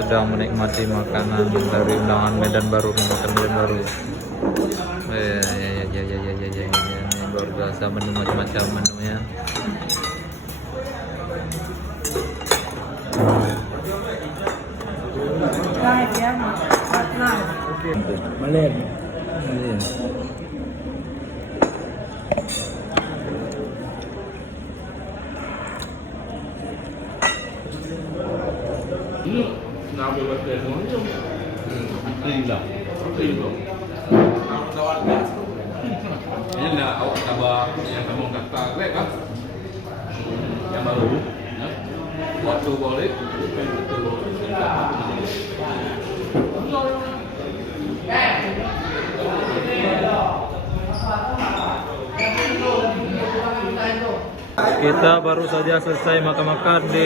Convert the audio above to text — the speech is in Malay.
sedang menikmati makanan dari undangan Medan Baru, makan Medan Baru. Ya, ini luar biasa menu, macam-macam menunya. Malen. Ngambil waktu yang monjong. Alhamdulillah. Ini nak awak tabah yang kamu kata grab kan? Yang baru. Waktu boleh. Kita baru saja selesai makan-makan di